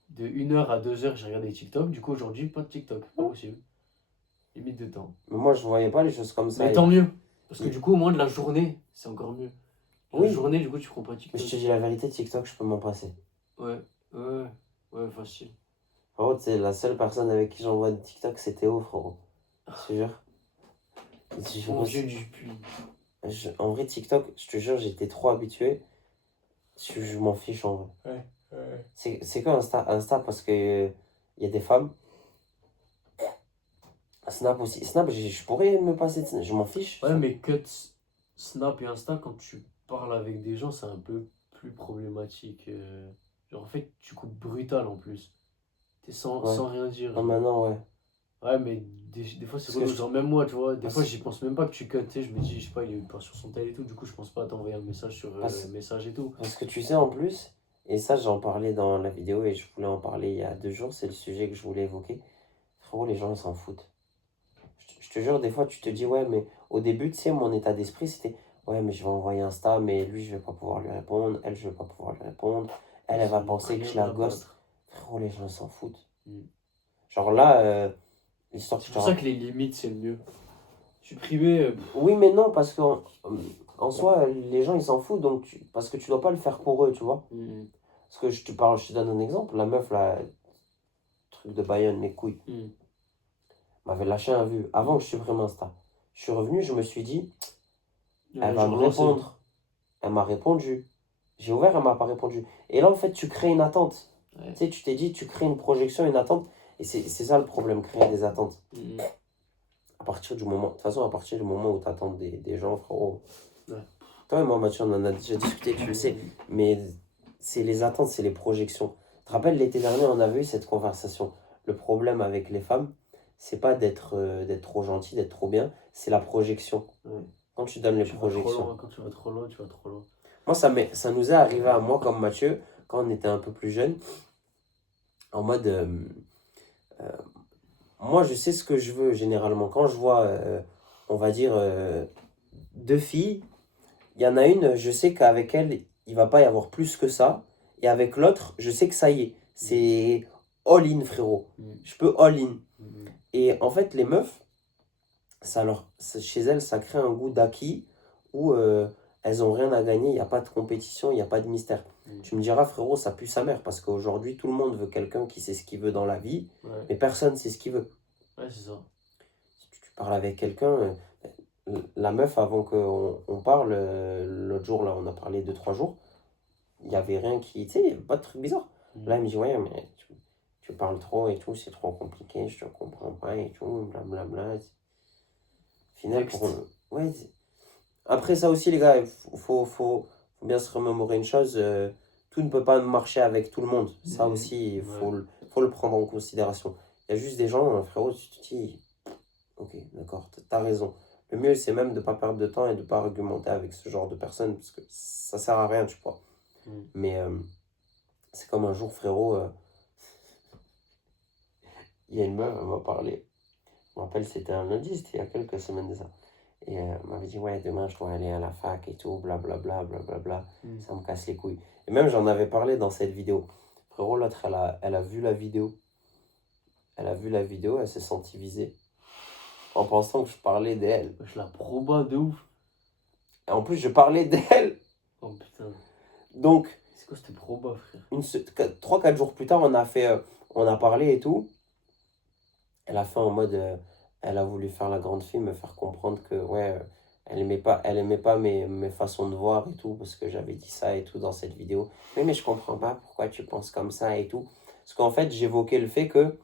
De 1h à 2h, j'ai regardé TikTok. Du coup, aujourd'hui, pas de TikTok. Pas Hum. possible. Limite de temps. mais moi, je voyais pas les choses comme ça. Mais tant mieux. Parce que du coup, au moins de la journée, c'est encore mieux. La Oui, journée, du coup, tu prends pas mais TikTok. je te dis la vérité, TikTok, je peux m'en passer. Ouais, ouais, ouais, facile. Frérot, c'est la seule personne avec qui j'envoie des TikTok, c'est Théo, frérot. Je te jure. Mon vieux du puits. En vrai, TikTok, je te jure, j'étais trop habitué. Je m'en fiche en vrai. Ouais, ouais. C'est quoi Insta? Insta parce que y a des femmes. Snap aussi. Snap, je pourrais me passer de Snap, je m'en fiche. Ouais, mais cut Snap et Insta, quand tu parles avec des gens, c'est un peu plus problématique. Genre, en fait, tu coupes brutal en plus. T'es sans, Ouais. sans rien dire. Non, maintenant, ouais. Ouais, mais des fois, c'est Parce que relou. je- Genre, même moi, tu vois, des Parce- fois, j'y pense même pas que tu cut, tu sais. Je me dis, je sais pas, il est pas sur son tel et tout. Du coup, je pense pas à t'envoyer un message sur parce- message et tout. Parce que tu sais, en plus, et ça, j'en parlais dans la vidéo et je voulais en parler il y a 2 jours, c'est le sujet que je voulais évoquer. Frérot, les gens, ils s'en foutent. Je te jure, des fois, tu te dis, ouais, mais au début, tu sais, mon état d'esprit, c'était, ouais, mais je vais envoyer Insta, mais lui, je vais pas pouvoir lui répondre, elle, je vais pas pouvoir lui répondre, elle va Ils en ont penser que rien je la à ghost. battre. Frérot, les gens, ils s'en foutent. Mm. Genre là, l'histoire que C'est je te pour ça raconte. que les limites, c'est le mieux. Supprimer. Oui, mais non, parce qu'en soi, les gens, ils s'en foutent, donc parce que tu dois pas le faire pour eux, tu vois. Mm, Parce que je te parle, je te donne un exemple, la meuf, là, truc de Bayonne, mes couilles, mm. m'avait lâché un vu avant que je supprime Insta. Je suis revenu, je me suis dit, elle Je va me relance. répondre. Elle m'a répondu. J'ai ouvert, elle m'a pas répondu. Et là, en fait, tu crées une attente. Ouais. Tu sais, tu t'es dit, tu crées une projection, une attente. Et c'est ça le problème, créer des attentes. Mm, À partir du moment, de toute façon, à partir du moment où tu attends des gens, frérot. Ouais. Toi et moi, Mathieu, on en a déjà discuté, tu le sais. Mais c'est les attentes, c'est les projections. Tu te rappelles, l'été dernier, on avait eu cette conversation. Le problème avec les femmes, c'est pas d'être trop gentil, d'être trop bien, c'est la projection. Ouais. Quand tu donnes les Tu vas trop projections. loin. Quand tu vas trop loin, tu vas trop loin. Moi, ça nous est arrivé à moi comme Mathieu, quand on était un peu plus jeune, en mode, euh, moi, je sais ce que je veux généralement. Quand je vois, on va dire, 2 filles, il y en a une, je sais qu'avec elle, il va pas y avoir plus que ça. Et avec l'autre, je sais que ça y est. C'est all-in, frérot. Mm. Je peux all-in. Mm. Et en fait, les meufs, chez elles, ça crée un goût d'acquis où elles ont rien à gagner. Il n'y a pas de compétition, il n'y a pas de mystère. Mm. Tu me diras, frérot, ça pue sa mère. Parce qu'aujourd'hui, tout le monde veut quelqu'un qui sait ce qu'il veut dans la vie. Ouais. Mais personne ne sait ce qu'il veut. Ouais, c'est ça. Si tu parles avec quelqu'un, la meuf, avant qu'on parle, l'autre jour, là, on a parlé 2, 3 jours, il n'y avait rien qui. Tu sais, il n'y avait pas de truc bizarre. Mm. Là, elle me dit, ouais, mais tu parles trop et tout, c'est trop compliqué, je te comprends pas et tout, blablabla. Au final, Next. ouais. Après, ça aussi, les gars, il faut bien se remémorer une chose, tout ne peut pas marcher avec tout le monde. Ça Mhm. aussi, il Ouais. faut le prendre en considération. Il y a juste des gens, frérot, tu te dis, ok, d'accord, t'as raison. Le mieux, c'est même de ne pas perdre de temps et de ne pas argumenter avec ce genre de personnes, parce que ça sert à rien, tu vois. Mm. Mais c'est comme un jour, frérot, il y a une meuf, elle m'a parlé. Je me rappelle, c'était un lundi, c'était il y a quelques semaines de ça. Et elle m'avait dit, ouais, demain, je dois aller à la fac et tout, blablabla, blablabla. Mm. Ça me casse les couilles. Et même, j'en avais parlé dans cette vidéo. Frérot, l'autre, elle a vu la vidéo. Elle a vu la vidéo, elle s'est sentie visée. En pensant que je parlais d'elle. Wesh, la proba de ouf. Et en plus, je parlais d'elle. Oh putain. Donc, C'est quoi cette proba, frère? 3-4 jours plus tard, on a parlé et tout. Elle a fait en mode, elle a voulu faire la grande fille, me faire comprendre que, ouais, elle aimait pas mes façons de voir et tout, parce que j'avais dit ça et tout dans cette vidéo. Oui, mais je comprends pas pourquoi tu penses comme ça et tout. Parce qu'en fait, j'évoquais le fait que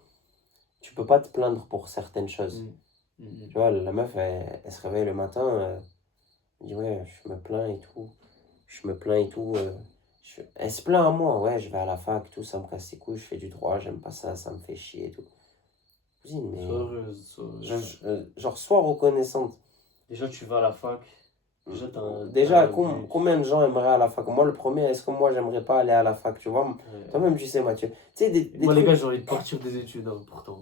tu peux pas te plaindre pour certaines choses. Mm. Mm. Tu vois, la meuf, elle se réveille le matin, elle dit, ouais, je me plains et tout. Je me plains et tout. Elle se plaint à moi, ouais, je vais à la fac, tout, ça me casse les couilles, je fais du droit, j'aime pas ça, ça me fait chier et tout. Cousine, mais. Sois heureuse, sois heureuse. Genre, sois reconnaissante. Déjà, tu vas à la fac. Déjà, Déjà, t'as un but. combien de gens aimeraient à la fac? Moi, le premier, est-ce que moi, j'aimerais pas aller à la fac, tu vois? Ouais. Toi-même, tu sais, Mathieu. Tu sais, des Moi, les trucs. gars, j'ai envie de partir des études, hein, pourtant.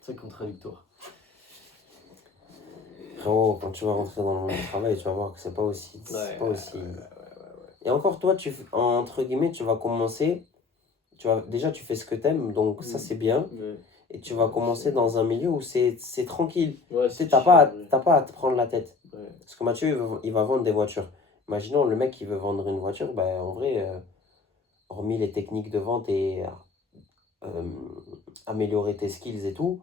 C'est contradictoire. Frérot, quand tu vas rentrer dans le monde du travail, tu vas voir que c'est pas aussi. C'est pas aussi. Et encore, toi, entre guillemets, tu vas commencer. Déjà, tu fais ce que t'aimes, donc ça, c'est bien. Ouais. Et tu vas commencer dans un milieu où c'est tranquille. Ouais, Tu sais, c'est t'as chill, pas à te prendre la tête. ouais. Parce que Mathieu, il va vendre des voitures. Imaginons le mec qui veut vendre une voiture, ben, en vrai, hormis les techniques de vente et euh, améliorer tes skills et tout,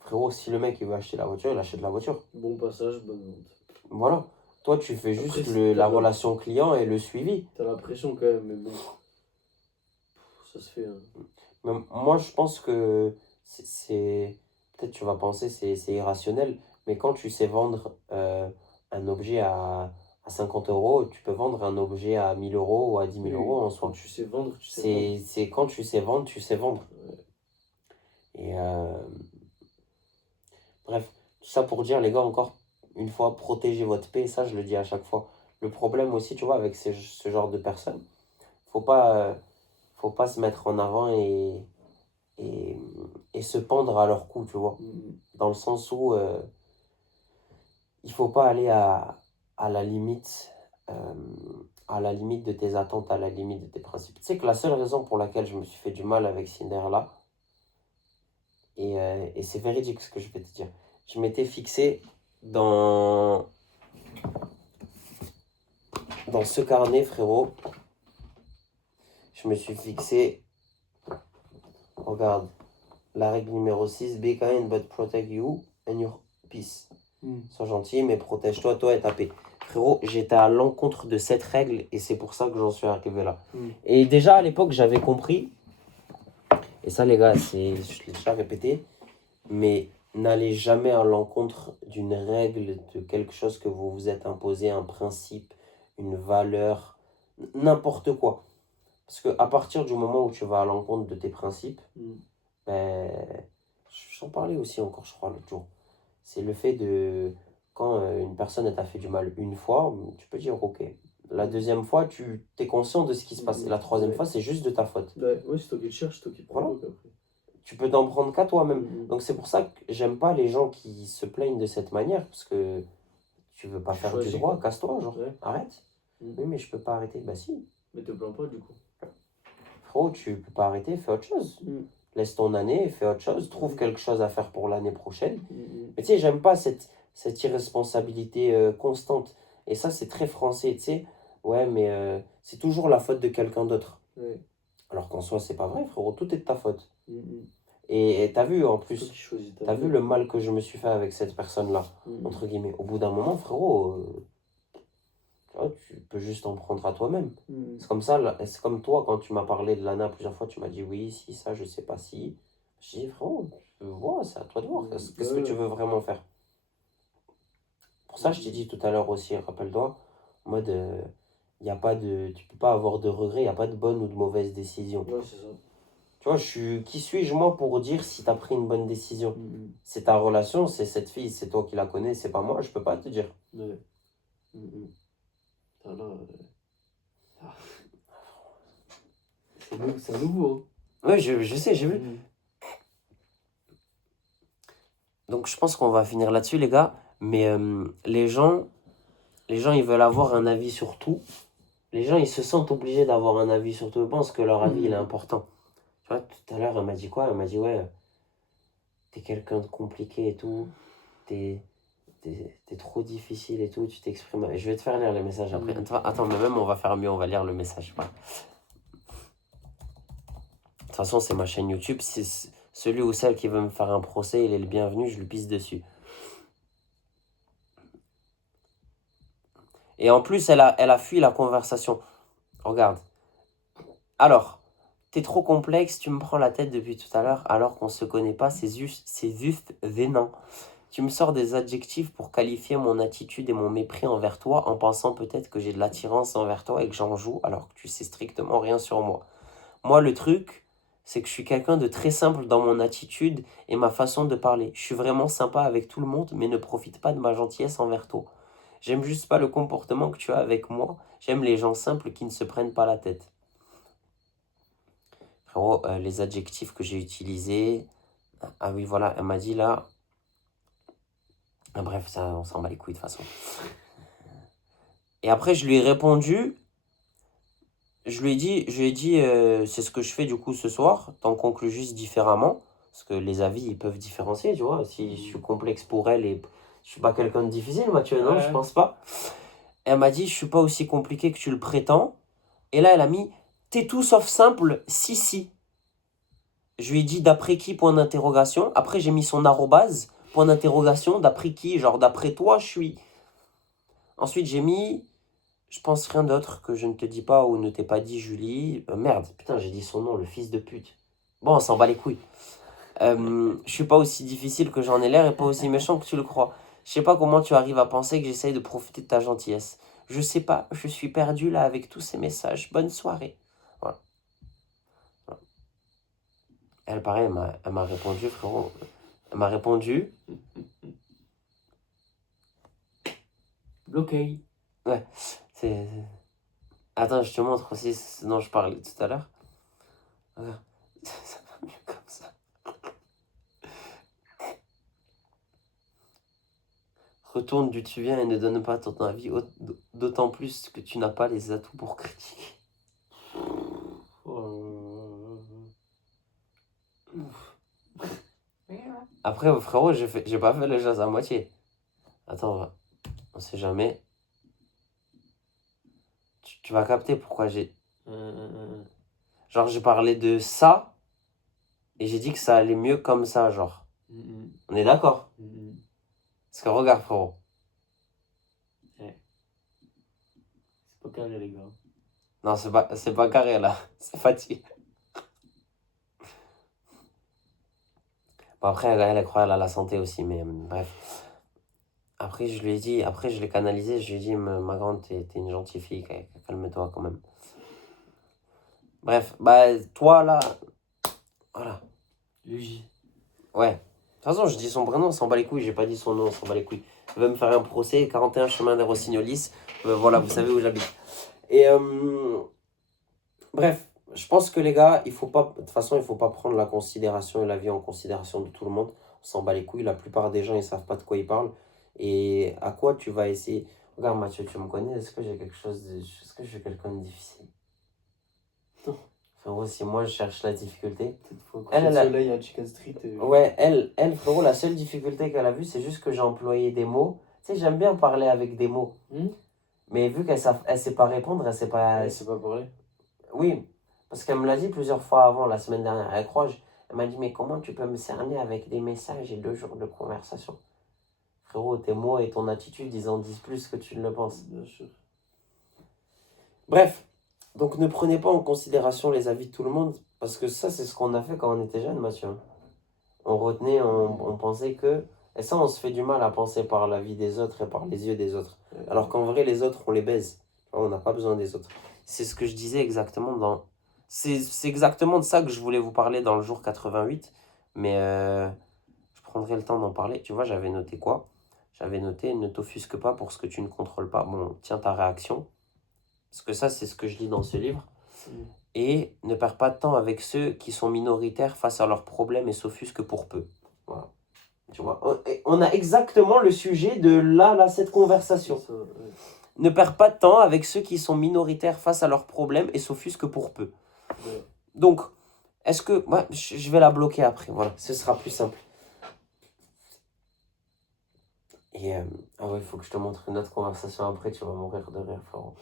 frérot, si le mec il veut acheter la voiture, il achète la voiture. Bon passage, bonne vente. Voilà. Toi, tu fais Après, juste c'est la relation client et le suivi. T'as la pression quand même, mais bon. Ça se fait. Hein. Mais moi, je pense que peut-être tu vas penser c'est irrationnel, mais quand tu sais vendre un objet à 50 euros, tu peux vendre un objet à 1000 euros ou à 10 000 euros en Quand soi. tu sais vendre, tu sais vendre. C'est quand tu sais vendre, tu sais vendre. Ouais. Et bref, tout ça pour dire, les gars, encore une fois, protégez votre paix. Ça, je le dis à chaque fois. Le problème aussi, tu vois, avec ce genre de personnes, faut pas se mettre en avant et, et se pendre à leur cou, tu vois. Dans le sens où il faut pas aller à la limite, à la limite de tes attentes, à la limite de tes principes. Tu sais que la seule raison pour laquelle je me suis fait du mal avec Cinder là, et c'est véridique ce que je vais te dire, je m'étais fixé dans, dans ce carnet, frérot, je me suis fixé, regarde, la règle numéro 6, be kind but protect you and your peace. Sois gentil, mais protège-toi, toi et ta paix. Frérot, j'étais à l'encontre de cette règle et c'est pour ça que j'en suis arrivé là. Et déjà à l'époque, j'avais compris, et ça les gars, je l'ai déjà répété, mais n'allez jamais à l'encontre d'une règle, de quelque chose que vous vous êtes imposé, un principe, une valeur, n'importe quoi. Parce qu'à partir du moment où tu vas à l'encontre de tes principes, ben, j'en parlais aussi encore, je crois, l'autre jour. C'est le fait de, quand une personne t'a fait du mal une fois, tu peux dire ok. La deuxième fois, tu es conscient de ce qui se passe. Et la troisième fois, c'est juste de ta faute. Ouais, c'est toi qui le cherches, c'est toi qui le provoque après. Tu peux t'en prendre qu'à toi-même. Donc c'est pour ça que j'aime pas les gens qui se plaignent de cette manière, parce que tu veux pas faire du droit, casse-toi, genre, arrête. Oui, mais je peux pas arrêter. Bah si. Mais te plains pas du coup. Frérot, tu peux pas arrêter, fais autre chose. Laisse ton année, fais autre chose, trouve quelque chose à faire pour l'année prochaine. Mais tu sais, j'aime pas cette irresponsabilité constante. Et ça, c'est très français, tu sais. Ouais, mais c'est toujours la faute de quelqu'un d'autre. Alors qu'en soi, c'est pas vrai, frérot, tout est de ta faute. Et t'as vu, en plus, t'as vu le mal que je me suis fait avec cette personne-là, entre guillemets. Au bout d'un moment, frérot, tu vois, tu peux juste en prendre à toi-même. C'est comme ça, c'est comme toi, quand tu m'as parlé de Lana plusieurs fois, tu m'as dit oui, si, ça, je sais pas si. J'ai dit, frérot, vois, c'est à toi de voir. Qu'est-ce que tu veux vraiment faire? Pour ça, je t'ai dit tout à l'heure aussi, rappelle-toi, en mode, y a pas de, tu peux pas avoir de regrets, il n'y a pas de bonne ou de mauvaise décision. Ouais, c'est ça. Tu vois, qui suis-je moi pour dire si tu as pris une bonne décision? C'est ta relation, c'est cette fille, c'est toi qui la connais, c'est pas moi, je peux pas te dire. Ouais. C'est nouveau. Hein. Oui, je sais, j'ai vu. Donc je pense qu'on va finir là-dessus, les gars. Mais les gens, ils veulent avoir un avis sur tout. Les gens, ils se sentent obligés d'avoir un avis sur tout. Ils pensent que leur avis, il est important. Tu vois, tout à l'heure, elle m'a dit quoi? Elle m'a dit, ouais, t'es quelqu'un de compliqué et tout. T'es trop difficile et tout. Tu t'exprimes. Je vais te faire lire le message après. Attends, mais même, on va faire mieux. On va lire le message. Voilà. De toute façon, c'est ma chaîne YouTube. Si celui ou celle qui veut me faire un procès, il est le bienvenu. Je lui pisse dessus. Et en plus, elle a fui la conversation. Regarde. Alors, t'es trop complexe, tu me prends la tête depuis tout à l'heure alors qu'on se connaît pas, c'est juste vénant. Tu me sors des adjectifs pour qualifier mon attitude et mon mépris envers toi en pensant peut-être que j'ai de l'attirance envers toi et que j'en joue alors que tu sais strictement rien sur moi. Moi, le truc, c'est que je suis quelqu'un de très simple dans mon attitude et ma façon de parler. Je suis vraiment sympa avec tout le monde, mais ne profite pas de ma gentillesse envers toi. J'aime juste pas le comportement que tu as avec moi. J'aime les gens simples qui ne se prennent pas la tête. Frérot, les adjectifs que j'ai utilisés... Ah oui, voilà, elle m'a dit là... Ah, bref, ça, on s'en bat les couilles de toute façon. Et après, je lui ai répondu... Je lui ai dit c'est ce que je fais du coup ce soir. T'en conclus juste différemment. Parce que les avis, ils peuvent différencier, tu vois. Si je suis complexe pour elle et... Je suis pas quelqu'un de difficile, Mathieu, non, je pense pas. Elle m'a dit, je suis pas aussi compliqué que tu le prétends. Et là, elle a mis, t'es tout sauf simple, si. Je lui ai dit, d'après qui, point d'interrogation. Après, j'ai mis son arrobase, point d'interrogation, d'après qui, genre, d'après toi, je suis. Ensuite, j'ai mis, je pense rien d'autre que je ne te dis pas ou ne t'ai pas dit, Julie. Merde, putain, j'ai dit son nom, le fils de pute. Bon, on s'en bat les couilles. Je suis pas aussi difficile que j'en ai l'air et pas aussi méchant que tu le crois. Je sais pas comment tu arrives à penser que j'essaye de profiter de ta gentillesse. Je sais pas, je suis perdu là avec tous ces messages. Bonne soirée. Voilà. Elle, pareil, elle m'a répondu, frérot. Elle m'a répondu. Bloqué. Ouais, c'est... Attends, je te montre aussi ce dont je parlais tout à l'heure. Regarde, ça va mieux comme ça. Retourne d'où tu viens et ne donne pas ton avis, d'autant plus que tu n'as pas les atouts pour critiquer. Après, frérot, j'ai pas fait les choses à moitié. Attends, on sait jamais. Tu vas capter pourquoi j'ai... Genre, j'ai parlé de ça, et j'ai dit que ça allait mieux comme ça, genre. On est d'accord? Parce que regarde, frérot. Ouais. C'est pas carré, les gars. Non, c'est pas carré, là. C'est fatigué. Bon, après, elle croit à la santé aussi, mais bref. Après, je lui ai dit, après, je l'ai canalisé, je lui ai dit, ma grande, t'es une gentille fille, calme-toi quand même. Bref, bah, toi, là, voilà. Le J. Ouais. De toute façon, je dis son prénom, on s'en bat les couilles, j'ai pas dit son nom, on s'en bat les couilles. Il va me faire un procès, 41 chemin des Rossignolis. Voilà, vous savez où j'habite. Et, bref, je pense que les gars, il faut pas, de toute façon, il faut pas prendre la considération et la vie en considération de tout le monde. On s'en bat les couilles, la plupart des gens, ils savent pas de quoi ils parlent. Et à quoi tu vas essayer? Regarde, Mathieu, tu me connais, est-ce que j'ai quelque chose de... Est-ce que je suis quelqu'un de difficile? Non. Frérot, si moi je cherche la difficulté... Peut-être faut coucher le soleil à Chicken Street. Ouais, elle, frérot, la seule difficulté qu'elle a vue, c'est juste que j'ai employé des mots. Tu sais, j'aime bien parler avec des mots. Mais vu qu'elle sait pas répondre, elle sait pas... Elle sait pas parler. Oui, parce qu'elle me l'a dit plusieurs fois avant, la semaine dernière. Elle m'a dit, mais comment tu peux me cerner avec des messages et 2 jours de conversation? Frérot, tes mots et ton attitude, ils en disent plus que tu ne le penses. Bien sûr. Bref, donc ne prenez pas en considération les avis de tout le monde, parce que ça, c'est ce qu'on a fait quand on était jeune, Mathieu. On retenait, on pensait que... Et ça, on se fait du mal à penser par la vie des autres et par les yeux des autres. Alors qu'en vrai, les autres, on les baise. On n'a pas besoin des autres. C'est ce que je disais exactement dans... C'est exactement de ça que je voulais vous parler dans le jour 88. Mais je prendrai le temps d'en parler. Tu vois, j'avais noté quoi? J'avais noté, ne t'offusque pas pour ce que tu ne contrôles pas. Bon, tiens ta réaction. Parce que ça, c'est ce que je lis dans ce livre. Et ne perds pas de temps avec ceux qui sont minoritaires face à leurs problèmes et s'offusquent pour peu. Voilà. Tu vois, on a exactement le sujet de là, cette conversation. Ça, ouais. Ne perds pas de temps avec ceux qui sont minoritaires face à leurs problèmes et s'offusquent pour peu. Ouais. Donc, est-ce que... Ouais, je vais la bloquer après, voilà, ce sera plus simple. Et, ah ouais, il faut que je te montre une autre conversation après, tu vas mourir de rire, Florent.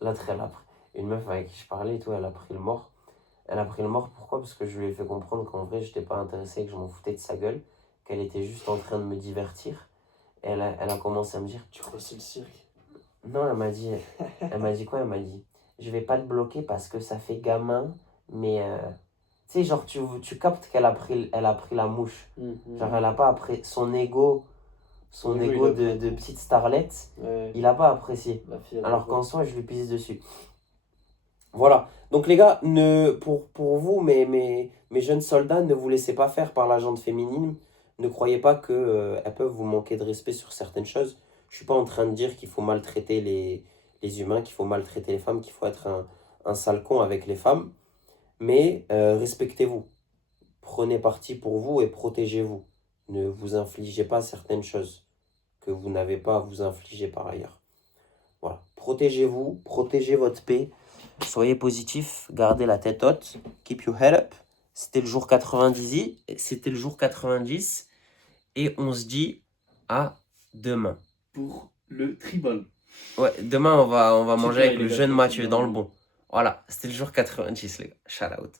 Là, très là, une meuf avec qui je parlais et tout, elle a pris le mort. Elle a pris le mort, pourquoi? Parce que je lui ai fait comprendre qu'en vrai, je n'étais pas intéressé, que je m'en foutais de sa gueule, qu'elle était juste en train de me divertir. Et elle a commencé à me dire... Tu crois que c'est le cirque? Non, elle m'a dit quoi? Elle m'a dit, je vais pas te bloquer parce que ça fait gamin, mais... Tu sais, genre, tu captes qu'elle a pris la mouche. Genre, elle a pas apprécié son ego de petite starlette. Ouais. Il a pas apprécié. Fille, alors qu'en soi, je lui pisse dessus. Voilà. Donc, les gars, pour vous, mes jeunes soldats, ne vous laissez pas faire par la gente féminine. Ne croyez pas qu'elles peuvent vous manquer de respect sur certaines choses. Je suis pas en train de dire qu'il faut maltraiter les humains, qu'il faut maltraiter les femmes, qu'il faut être un sale con avec les femmes. Mais respectez-vous. Prenez parti pour vous et protégez-vous. Ne vous infligez pas certaines choses que vous n'avez pas à vous infliger par ailleurs. Voilà. Protégez-vous, protégez votre paix. Soyez positif, gardez la tête haute. Keep your head up. C'était le jour 90. C'était le jour 90. Et on se dit à demain. Pour le tribal. Ouais, demain on va manger avec le jeune Mathieu dans le bon. Voilà, c'était le jour 90 les gars. Shout out.